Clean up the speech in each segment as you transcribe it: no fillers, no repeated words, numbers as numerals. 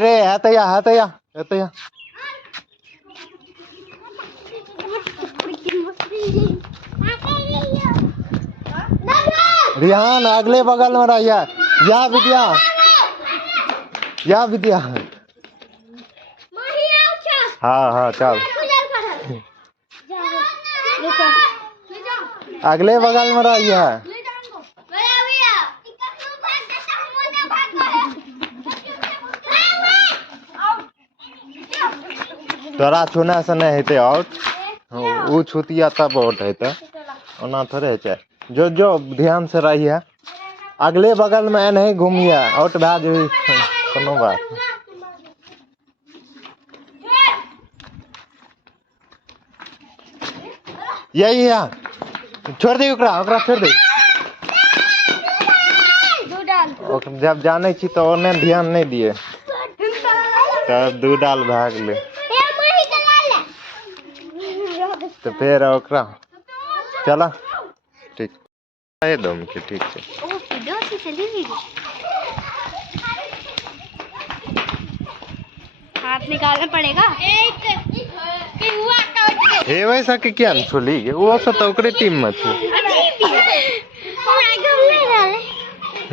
रे हातया रिहान अगले बगल में रहिए। या विद्या हाँ चल अगले बगल में रहिए। तोरा छूने से नहीं हेते आउट। वो छूतिया तब आउट हेते ओना थोड़े छै। जो ध्यान से रहिए। अगले बगल में नहीं घूमिए आउट भए जेबी कोनो बात। यही छोड़ दे ओकरा छोड़ दे। जब जाने छी तो ओने ध्यान नहीं दिए तब 2 डाल भाग ले तो फिर ओकरा चला ठीक है दम के ठीक है। हाथ निकालना पड़ेगा। हे वैसा के क्या छोली के वो सब तो ओकरे टीम में छै।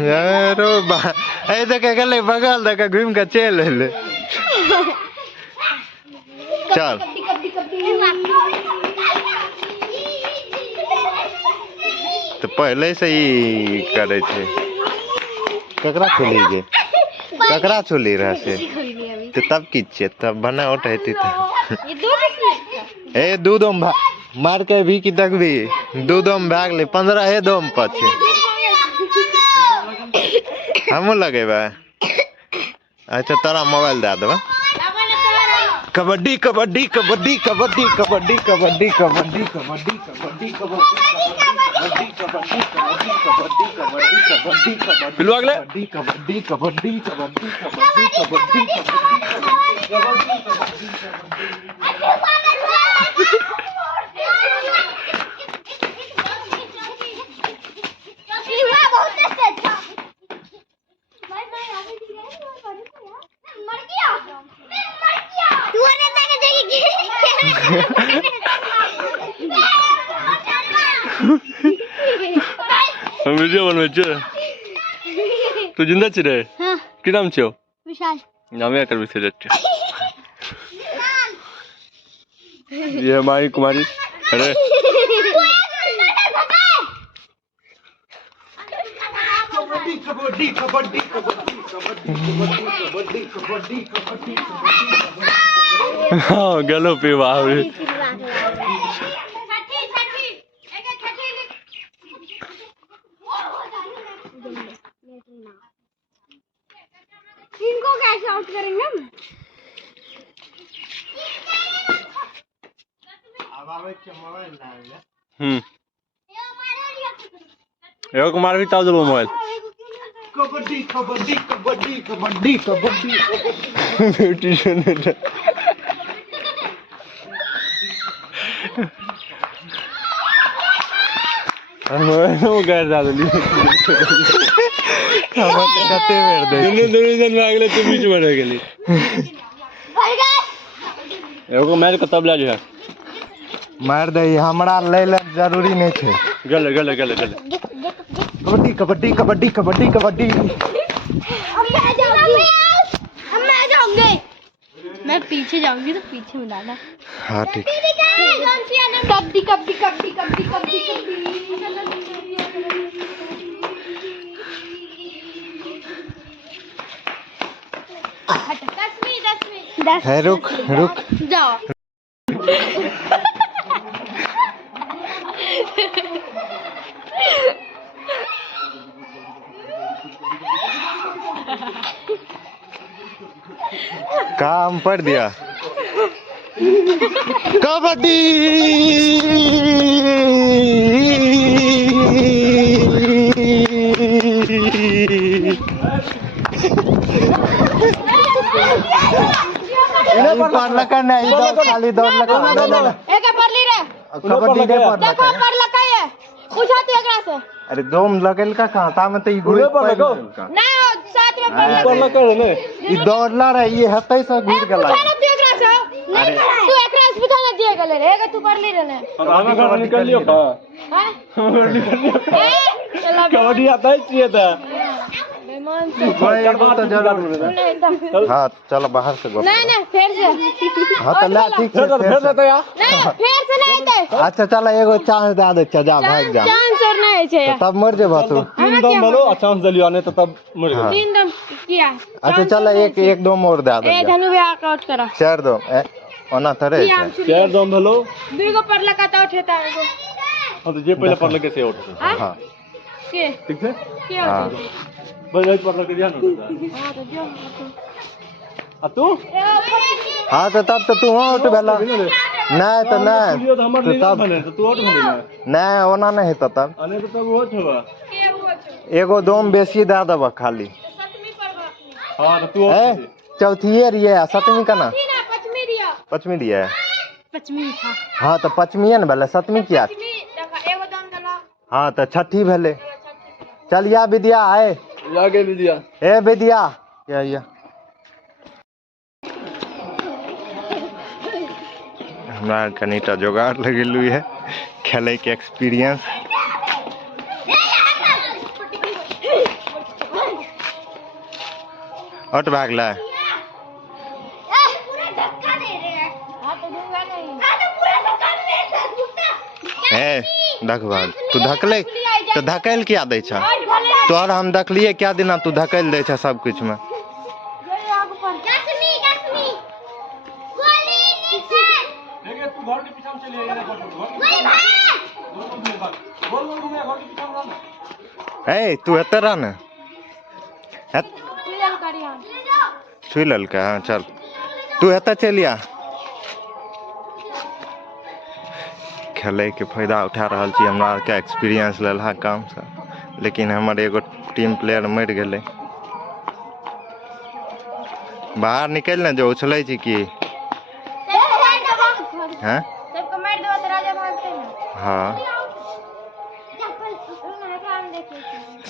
यारो बा ए देख गले बगल देख घूम के चल ले। चल तो पहले से ही करे छे। ककरा छोली रहा से तो तब की छे तब बना उठैती ए दूधम मार के भी की देखबी दूधम भाग ले 15 हे दम पछे हमू लगेबा। अच्छा तोरा मोबाइल दे देबा। कबड्डी कबड्डी कबड्डी कबड्डी कबड्डी कबड्डी कबड्डी कबड्डी कबड्डी कबड्डी कबड्डी पिलू अगले कबड्डी कबड्डी कबड्डी कबड्डी वीडियो बनवे छ तू जिंदा छ रे। हां की नाम छ विशाल नाम या कर विशेष ये हमारी कुमारी अरे कबड्डी कबड्डी कबड्डी कबड्डी कबड्डी कबड्डी कबड्डी हां गलो पे वाह इनको कैसे आउट करेंगे हम? अब आवे के मोबाइल लावे एगो कुमार भी ताव दो मोबाइल कबड्डी कबड्डी कबड्डी कबड्डी कबड्डी ब्यूटी सुन हम कर दादू हम कते बेर दे दोनों जन में अगले तो बीच में रह गेली एगो मैच कतब ला जो है मार दे हमरा ले जरूरी नहीं छे। गले गले गले गले कबड्डी कबड्डी कबड्डी कबड्डी कबड्डी मैं जाऊंगी। मैं पीछे जाऊंगी तो पीछे में डालना। हाँ ठीक कबड्डी कबड्डी कबड्डी कबड्डी कबड्डी है रुक जाओ। काम पड़ दिया कबड्डी पर लगा इधर खाली दौड़ लगा एक पर ली रे कबड्डी दे पर देखो पर लगा है पूछा तो एकरा से अरे दोम लगल का कहां ता में तो ई घूरे पर लगो। ना साथ में पड़ ऊपर लग कर ले ई दौड़ला रहे ये हतै से गिर गेला पूछा ना तू एकरा से नहीं तू एकरा से पूछा ना दिए गले रे तू कर ले रे अब हमें घर निकल लियो का हां घर निकल लियो चला कबड्डी आता है चाहिए था बेमान से कोई एगो तो जरूर हां चल बाहर से गो नहीं नहीं फिर से हां तो ला ठीक फिर से से तो यार नहीं फिर से नहीं दे अच्छा चल एगो चांस दे दे जा भाग जा चांस और नहीं छे तो तब मर जेबा तू तीन दम बोलो चांस दलियो नहीं तो तब मर गए तीन दम किया अच्छा चल एक दो और दे दे ए धनु भी आउट करा चार दो ओना थरे चार दम बोलो दुगो पर लगाता उठेता एगो हां तो जे पहले पर लगे से उठ हां के ठीक है के हां बस आज पर लगे जानो हां तो जो आ तू हां तो तब तो तू आउट भेला नहीं तो नहीं तो हमर नहीं बने तो तू आउट बने नहीं ओना नहीं हेता तब अने तो तब वो छवा के वो छे एगो दोम बेसी दे देबा खाली सतमी पर हां तो तू ए चौथीए रिए सतमी का ना ना पचमी दिया पचमी रिए पचमी था हाँ तो पचमीए न भेले सतमी क्या पचमी देखा एगो दम दला हाँ तो छठी भेले चल या विद्या आए आगे भी दिया ए विद्या या हमरा कनीटा जोगाड़ लगेलू है खेले के एक्सपीरियंस हट भागला ए धक भाग तू धकले तो धकैल क्या दै छ तोहर हम देखलिए क्या दिना तू धकैल दै छ सब कुछ में देखिए तू घर के पीछे में चले आइए गोल गोल घूमे घर के पीछे में रहना ए तू एते रह न छुई ललका हाँ चल तू एते चलिया खेले के फायदा उठा रहल छी हमरा आर के एक्सपीरियंस लेला काम से लेकिन हमर एगो टीम प्लेयर मर गेले बाहर निकल न जो उछलै छी की हैं सबको मार दो तो राजा भागते हैं हाँ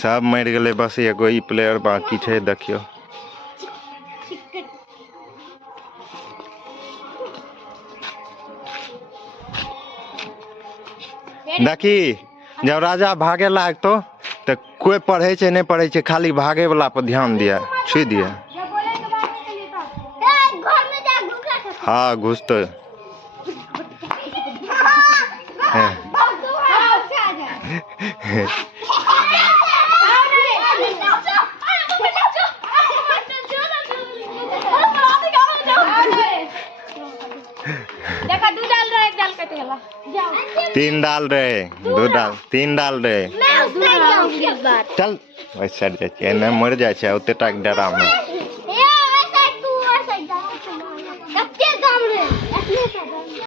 सब मर गेले बस एगो ई प्लेयर बाकी छै देखियो देखी जब राजा भागे लागतो तो कोई पढ़े छै नहीं पढ़े छै खाली भागे वाला पर ध्यान दिया छुई दिया जब बोले के बाद निकली तो घर में जा घुसा सकते हाँ घुसतो देखा दू डाल रहा एक डाल कट गला जाओ तीन डाल रहे दो डाल तीन डाल रहे मैं उससे जाऊंगी इस बार चल वैसे जाइ छै एने मर जाइ छै ओते टाक डरा में ए ऐसा तू ऐसा जा कत्ते दाम रे